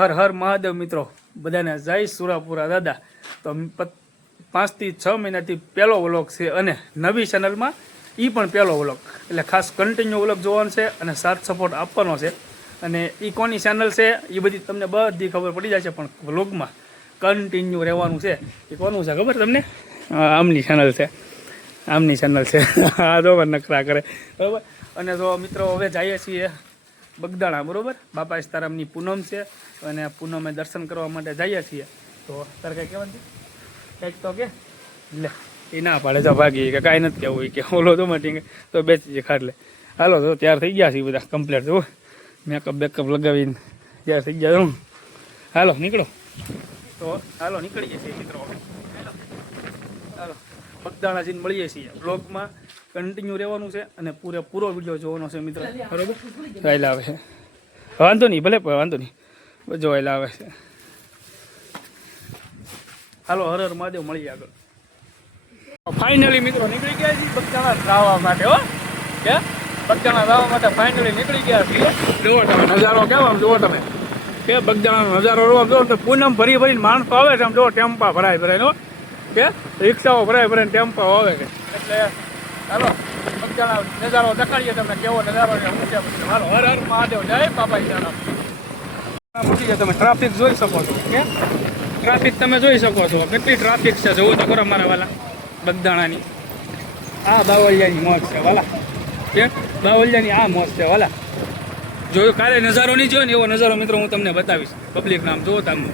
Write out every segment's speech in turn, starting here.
હર હર મહાદેવ મિત્રો, બધાને જય સુરાપુરા દાદા. તો 5 થી 6 મહિનાથી પહેલો વ્લોગ છે અને નવી ચેનલમાં એ પણ પહેલો વ્લોગ, એટલે ખાસ કન્ટિન્યુ વ્લોગ જોવાનો છે અને સાથ સપોર્ટ આપવાનો છે. અને એ કોની ચેનલ છે એ બધી તમને બધી ખબર પડી જાય છે, પણ વ્લોગમાં કન્ટિન્યુ રહેવાનું છે. એ કોનું છે ખબર તમને? આમની ચેનલ છે, આમની ચેનલ છે. આ તો નકરા કરે, બરાબર. અને જો મિત્રો હવે જઈએ છીએ બગદાણા, બરાબર. બાપા સીતારામની પૂનમ છે અને પૂનમે દર્શન કરવા માટે જઈએ છીએ. તો તારે કંઈ કહેવાનું છે? કંઈક તો કે લે, એ ના પાડે તો ભાગી કે કાંઈ નથી કહેવું કે ઓલો તો મટી તો બેસી ખાટ લે. હાલો તો તૈયાર થઈ ગયા છે બધા કમ્પ્લીટ. જો મેકઅપ બેકઅપ લગાવીને તૈયાર થઈ ગયા. હાલો નીકળો. તો હાલો નીકળીએ છીએ મિત્રો. હાલો બગદાણા જઈને મળીએ છીએ. બ્લોગમાં કન્ટિન્યુ રહેવાનું છે અને પૂરો વિડીયો જોવાનો છે મિત્રો, બરાબર. એટલે આવે છે, વાંધો નહીં, ભલે વાંધો નહીં, જોયેલા આવે છે. હાલો હર હર મહાદેવ, મળીએ આગળ. ફાઇનલી મિત્રો નીકળી ગયા છીએ બગદાણા જવા માટે. હો કે બગદાણા જવા માટે ફાઇનલી નીકળી ગયા છીએ. જુઓ તમે નજારો કેવો, આમ જુઓ તમે કે બગદાણાનો નજારો જુઓ તો પૂનમ ભરીને માણસો આવે છે. આમ જુઓ ટેમ્પા ભરાય કે રિક્ષાઓ ભરાય ટેમ્પા આવે છે. એટલે હાલો બગદાણા નજારો દેખાડીએ તમને કેવો નજારો છે. હાલો હર હર મહાદેવ, જય બાપા સીતારામ. તમે ટ્રાફિક જોઈ શકો છો કે ટ્રાફિક તમે જોઈ શકો છો કેટલી ટ્રાફિક છે. જોવું તો ખરો મારા વાલા બગદાણાની આ બાવળિયાની મોજ છે વાલા, કે બાવળિયાની આ મોજ છે વાલા. જોયું કાલે નજારો નહીં જોયો ને એવો નજારો મિત્રો હું તમને બતાવીશ. પબ્લિક નામ જુઓ તમે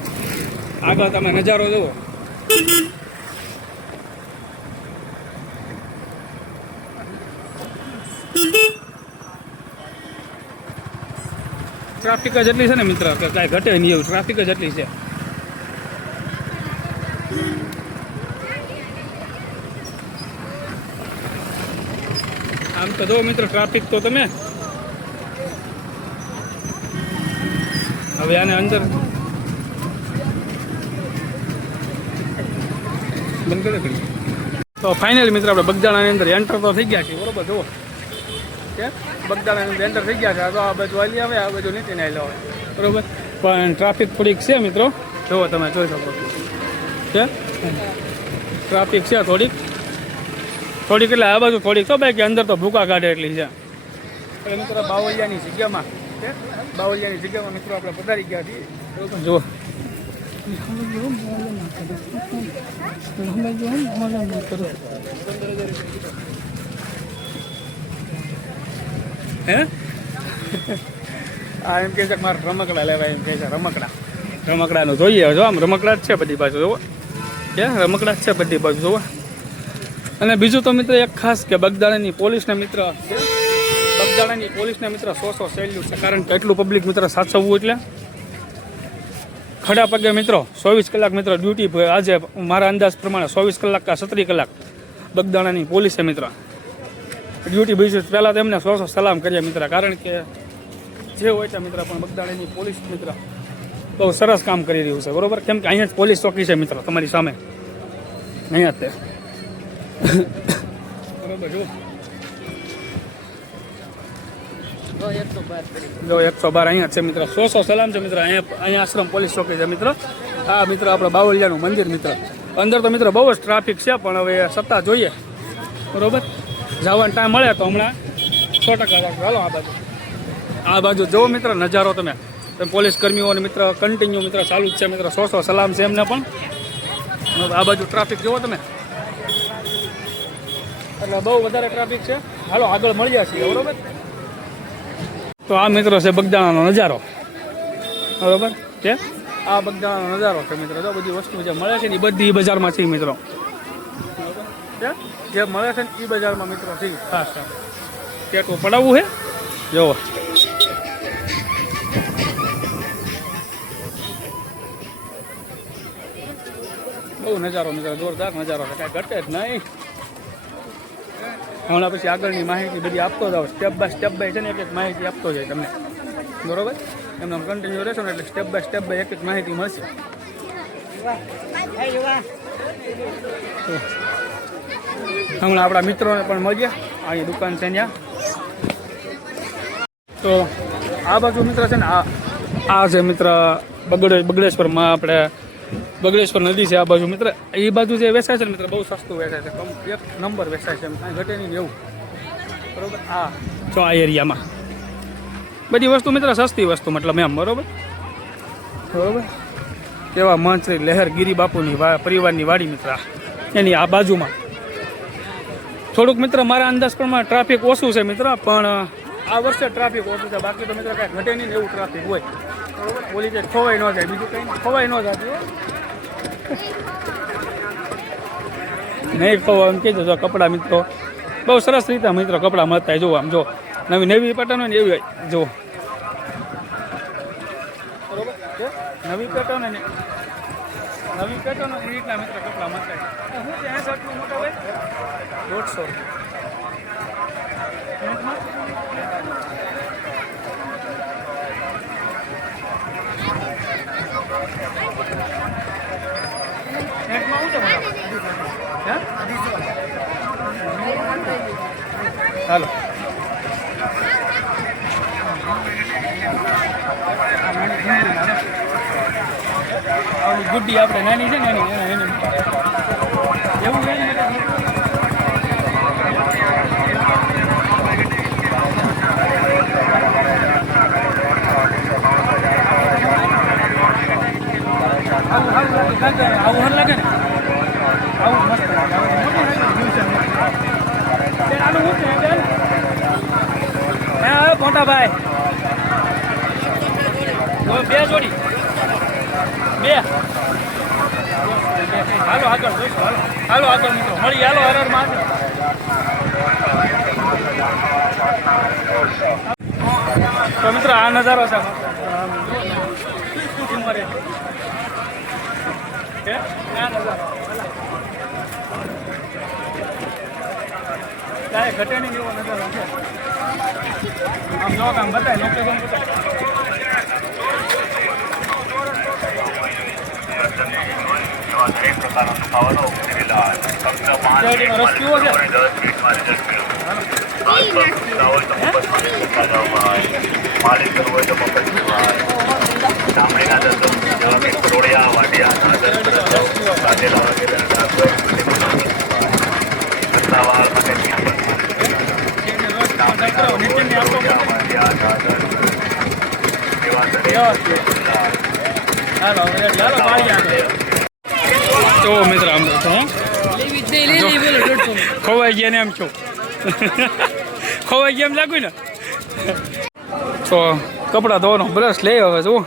આગળ, તમે નજારો જુઓ. ટ્રાફિક જ એટલી છે ને મિત્ર કે કાંઈ ઘટે નહીં એવું. ટ્રાફિક જ એટલી છે. આમ તો જો મિત્રો ટ્રાફિક તો તમે હવે આને અંદર બંધ કરે કરી. તો ફાઇનલી મિત્રો આપણે બગદાણાની અંદર એન્ટર તો થઈ ગયા છીએ, બરોબર. જુઓ કે બગદાણાની અંદર એન્ટર થઈ ગયા છે. તો આ બાજુ હાલી આવે, આ બાજુ નીચે નાઈ આવે, બરોબર. પણ ટ્રાફિક થોડીક છે મિત્રો, જુઓ તમે જોઈ શકો છો કે ટ્રાફિક છે થોડીક એટલે આ બાજુ થોડીક તો બાકી અંદર તો ભૂકા કાઢે એટલી છે. એટલે મિત્રો બાવળિયાની જગ્યામાં મિત્રો આપણે પધારી ગયા છીએ, બરોબર. જુઓ હે આ એમ કહે છે કે મારે રમકડા લેવાય, એમ કહે છે રમકડાનું જોઈએ. જો આમ રમકડા જ છે બધી બાજુ, જુઓ કે રમકડા જ છે બધી બાજુ, જુઓ. અને બીજું તો મિત્ર એક ખાસ કે બગદાણાની પોલીસના મિત્ર 100 સેલ્યુટ છે. કારણ કે એટલું પબ્લિક મિત્ર સાચવવું એટલે ખડા પગે મિત્રો 24 કલાક મિત્ર ડ્યુટી. આજે મારા અંદાજ પ્રમાણે 24 કલાક કે 37 કલાક બગદાણાની પોલીસે મિત્ર ડ્યુટી બેઝ. પહેલાં તો એમને 100 સલામ કર્યા મિત્ર, કારણ કે જે હોય છે મિત્ર પણ બગદાણાની પોલીસ મિત્ર બહુ સરસ કામ કરી રહ્યું છે, બરોબર. કેમ કે અહીંયા જ પોલીસ ચોકી છે મિત્ર, તમારી સામે અહીંયા જ તે, બરોબર. જો 112 અહીંયા છે મિત્ર. 100 સલામ છે મિત્ર. અહીંયા આશ્રમ પોલીસ ચોકી છે મિત્ર. આ મિત્ર આપણે બાવળિયાનું મંદિર મિત્ર. અંદર તો મિત્ર બહુ જ ટ્રાફિક છે, પણ હવે સત્તા જોઈએ, બરોબર. જવાનો ટાઈમ મળે તો હમણાં 100% ચાલો આ બાજુ જુઓ મિત્ર નજારો. તમે પોલીસ કર્મીઓને મિત્ર કન્ટિન્યુ મિત્ર ચાલુ જ છે મિત્ર. 100 સલામ છે એમને પણ. આ બાજુ ટ્રાફિક જુઓ તમે, એટલે બહુ વધારે ટ્રાફિક છે. હાલો આગળ મળ્યા છીએ, બરોબર. તો આ મિત્રો છે બગદાણાનો નજારો, બરોબર છે. આ બગદાણાનો નજારો છે મિત્રો. જો બધી વસ્તુ જે મળે છે ને એ બધી બજારમાં છે મિત્રો, જે મળે છે ને એ બજારમાં મિત્રો છે. ખાસ કેટલું પડાવવું છે જોવો. બહુ નજારો મિત્રો, જોરદાર નજારો છે, કાંઈ ઘટે જ નહીં. હમણાં પછી આગળની માહિતી બધી આપતો જાવ, સ્ટેપ બાય છે ને એક માહિતી આપતો જાય તમને, બરોબર. એમને કન્ટિન્યુ રહેશો ને એટલે સ્ટેપ બાય એક માહિતી મળશે. હમણાં આપણા મિત્રોને પણ મળીએ. અહીંયા દુકાન છે ત્યાં. તો આ બાજુ મિત્ર છે ને આ છે મિત્ર બગડેશ્વરમાં આપણે બગડેશ્વર નદી છે આ બાજુ મિત્ર. એ બાજુ જે વેચાય છે ને મિત્ર બહુ સસ્તું વેચાય છે. એક નંબર વેચાય છે, કાંઈ ઘટે નહીં એવું. બરોબર. હા, જો આ એરિયામાં બધી વસ્તુ મિત્ર સસ્તી વસ્તુ મતલબ એમ. બરોબર. એવા મંત્રી લહેર ગિરી બાપુની પરિવારની વાડી મિત્ર એની આ બાજુમાં. થોડુંક મિત્ર મારા અંદાજ પ્રમાણે ટ્રાફિક ઓછું છે મિત્ર, પણ આ વર્ષે ટ્રાફિક ઓછું છે. બાકી તો મિત્ર કાંઈ ઘટે નહીં એવું ટ્રાફિક હોય. બરોબર. ઓલી જે ખોવાઈ ન જાય, બીજું કંઈ ખોવાઈ ન જાય નહીં ખોવા એમ કહેજો. જો કપડાં મિત્રો બહુ સરસ રીતે મિત્રો કપડાં મળતા હોય. જુઓ આમ જો નવી પેટર્ન હોય ને એવી જુઓ. બરોબર. નવી પેટર્ન ને નવી પેટર્ન એ રીતના મિત્ર કપડાં મળતા હોય. શું છે 60 મોટા ભાઈ? 150. હાલો ગુડ્ડી આપણે નાની છે ને એની એવું આવું લાગે ને આવું મસ્ત મોટા ભાઈ બે જોડી બે. હાલો આગળ જોઈશું. હાલો આગળ મિત્રો મળી. હાલો હરર માં તો મિત્રો આ નજારો છે. કાંઈ ઘટે નહીં એવો નજારો છે. આમ જો આમ બતાય લોકેશન બતાય. રસ કેવો છે? તો મિત્ર આમ ખોવાઈ ગયા ને એમ છો. ખોવાઈ ગયા એમ લાગ્યું ને. તો કપડાં ધોવાનો બ્રશ લઈ હવે જુઓ.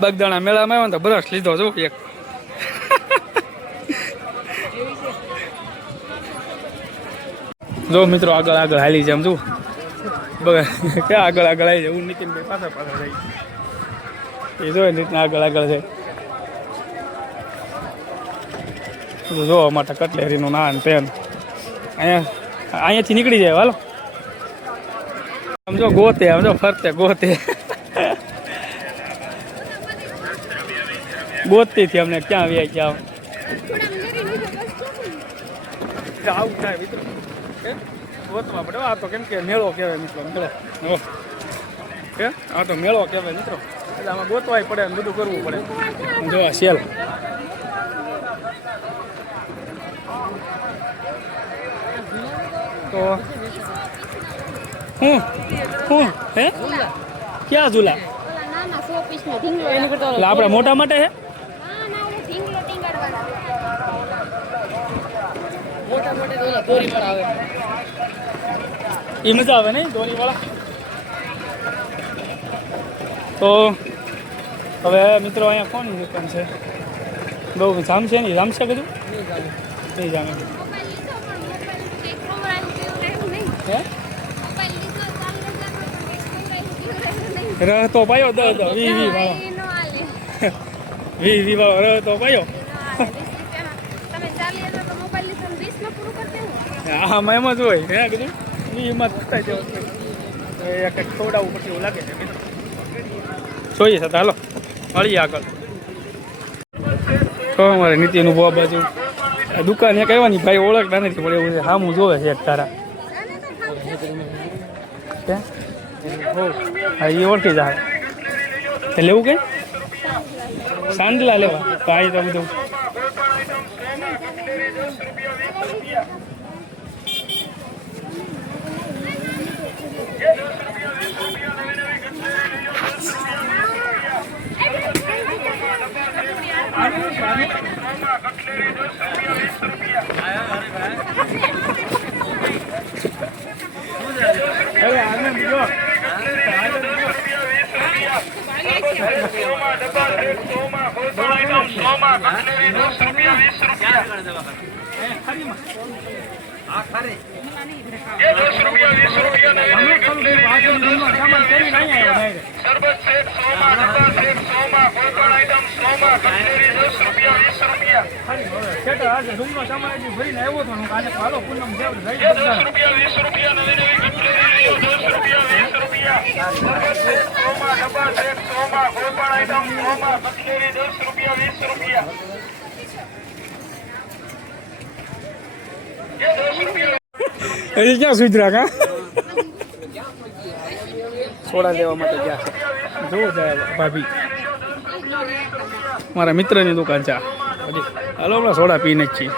બગદાણા મેળામાં આવ્યો ને તો બ્રશ લીધો જુઓ એક. જો મિત્રો આગળ હાલી છે આમ જુઓ. ક્યાં આગળ આવી જાય હું નીતિનભાઈ પાછળ રહી એ જોઈએ રીતના આગળ છે. જોવા માટે કટલેરીનું નાન પેન અહીંયાથી નીકળી જાય. હાલો આમ જો ગોતે આમ જો ફરતે ગોતે ગોતતી થી અમને ક્યાં વ્યા ગયા આવું થાય મિત્રો. ગોતવા પડે આ તો કેમ કે મેળો કહેવાય મિત્રો. મેળો આ તો મેળો કહેવાય મિત્રો. એટલે આમાં ગોતવાય પડે ને બધું કરવું પડે. જો આ સેલ તો હું હે ક્યાં ઝૂલા આપણે મોટા માટે હે એ મજા આવે નહીં દોરી વાળા. તો હવે મિત્રો અહીંયા કોની દુકાન છે? બહુ જામશે નહીં? જામશે બધું નહીં જામે. રહ તો પાયો 10 20 વાળો રહ તો પાયો. આમાં એમ જ હોય હે કીધું એમાં થતા જ એક ખવડાવવું પડશે એવું લાગે છે. જોઈએ છતાં હાલો મળીએ આગળ. તો અમારે નીતિનું બહુ બાજુ આ દુકાન એક આવ્યા ની ભાઈ ઓળખતા નથી પડે એવું છે સામું જોવે છે એક તારા હા એ ઓળખી જાય લેવું કઈ સાંડલા લેવા ભાઈ તો બધું ક્યાં સુધરા કા સોડા લેવા માટે ગયા જોવો જાય ભાભી મારા મિત્રની દુકાન છે હાલો હમણાં સોડા પીને જ છીએ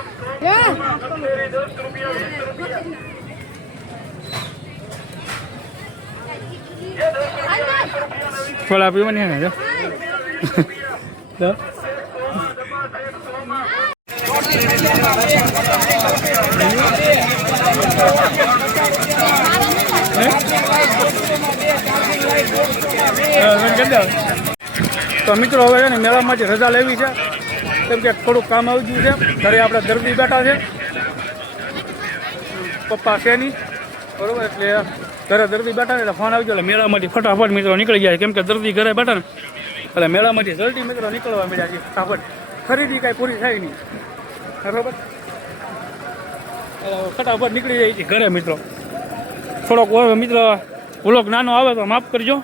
સોડા પીવાની ને જો તો મિત્રો હવે છે ને મેળામાંથી રજા લેવી છે કેમ કે થોડુંક કામ આવી ગયું છે ઘરે આપણે દર્દી બેઠા છે પપ્પા છે નહીં બરોબર એટલે ઘરે દર્દી બેઠા ને એટલે ફોન આવી ગયો એટલે મેળામાંથી ફટાફટ મિત્રો નીકળી ગયા કેમ કે દર્દી ઘરે બેઠા ને એટલે મેળામાંથી જલ્દી મિત્રો નીકળવા મળ્યા છે ફટાફટ ખરીદી કાંઈ પૂરી થાય નહીં બરોબર ફટાફટ નીકળી જાય છે ઘરે મિત્રો થોડોક મિત્રો વ્લોગ નાનો આવે તો માફ કરજો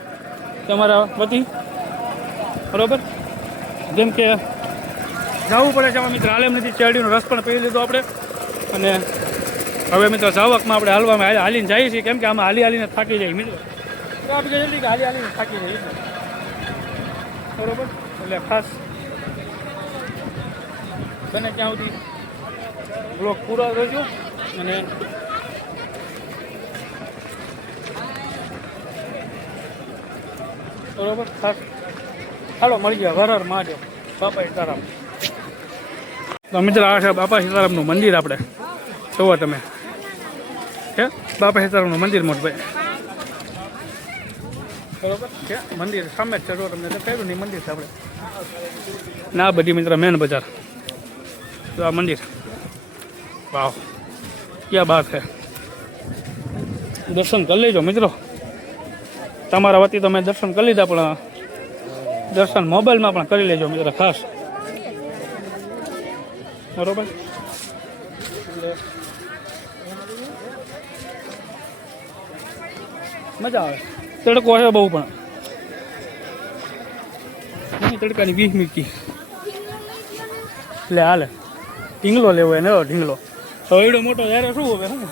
તમારા વતી બરોબર જેમ કે જવું પડે છે મિત્ર હાલ એમ નથી ચેરડીનો રસ પણ પી લીધો આપણે અને હવે મિત્રો જાવકમાં આપણે હાલવામાં હાલીને જઈએ છીએ કેમ કે આમાં હાલીને થાકી જાય મિત્રો તો આપણે જલ્દી કે હાલીને થાકી જાય બરોબર એટલે ખાસ બને ત્યાં સુધી બ્લોગ પૂરો કરજો અને બરોબર ખાસ હાલો મળી ગયા હર હર મહાદેવ બાપા સીતારામ તો મિત્ર આ છે બાપા સીતારામનું મંદિર આપણે જોવો તમે છે બાપા સીતારામનું મંદિર મોટભાઈ બરોબર છે મંદિર સામે જ છે જો તમને દેખાયું નહીં મંદિર છે આપણે ના બધી મિત્ર મેન બજાર તો આ મંદિર વાવ ક્યાં બાત છે દર્શન કરી લેજો મિત્રો તમારા વતી તમે દર્શન કરી લીધા પણ દર્શન મોબાઈલમાં પણ કરી લેજો મિત્રો ખાસ બરોબર મજા આવે તડકો છે બહુ પણ તડકાની 20 મિનિટથી એટલે હાલે ઢીંગલો લેવો એને ઢીંગલો તો એવડો મોટો ત્યારે શું હવે શું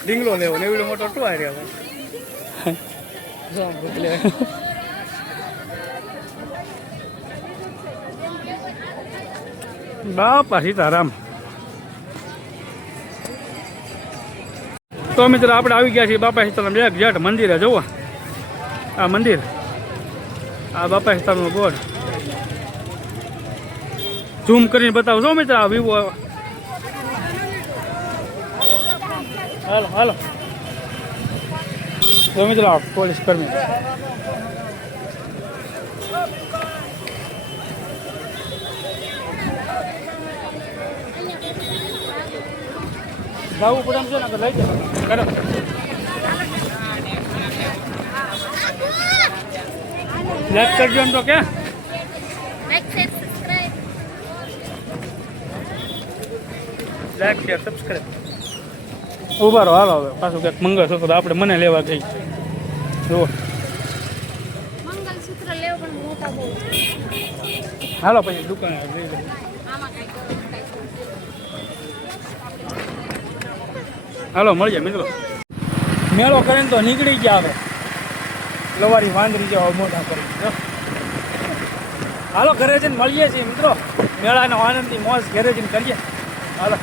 ઢીંગલો લેવો ને એવડો મોટો શું આવી હવે બાપા સીતારામ તો મિત્ર આપણે આવી ગયા છીએ બાપા સીતારામ એક જેટ મંદિરે જુઓ આ મંદિર આ બાપા સીતારામનું બોર્ડ ઝૂમ કરીને બતાવજો મિત્ર આ વિવો હાલો હાલો તો મિત્ર પોલીસ કર્મી જવું પડે એમ છે ને તો લઈ જાઓ કરો લાઈક કરજો એમ તો કે લાઈક શેર સબસ્ક્રાઈબ ઉભા રહો હાલો હવે પાછું ક્યાંક મંગળસૂત્ર તો આપણે મને લેવા ગઈ જુઓ મંગળસૂત્ર લેવો પણ મોટા બહુ હાલો પછી દુકાને લઈ જાઓ આમાં કઈ હાલો મળીએ મિત્રો. મેળો કરીને તો નીકળી ગયા હવે લવારી વાંદરી જેવા મોઢા કરી. હાલો ઘરે જઈને મળીએ છીએ મિત્રો. મેળાનો આનંદની મોજ ઘરે જઈને કરીએ. હાલો.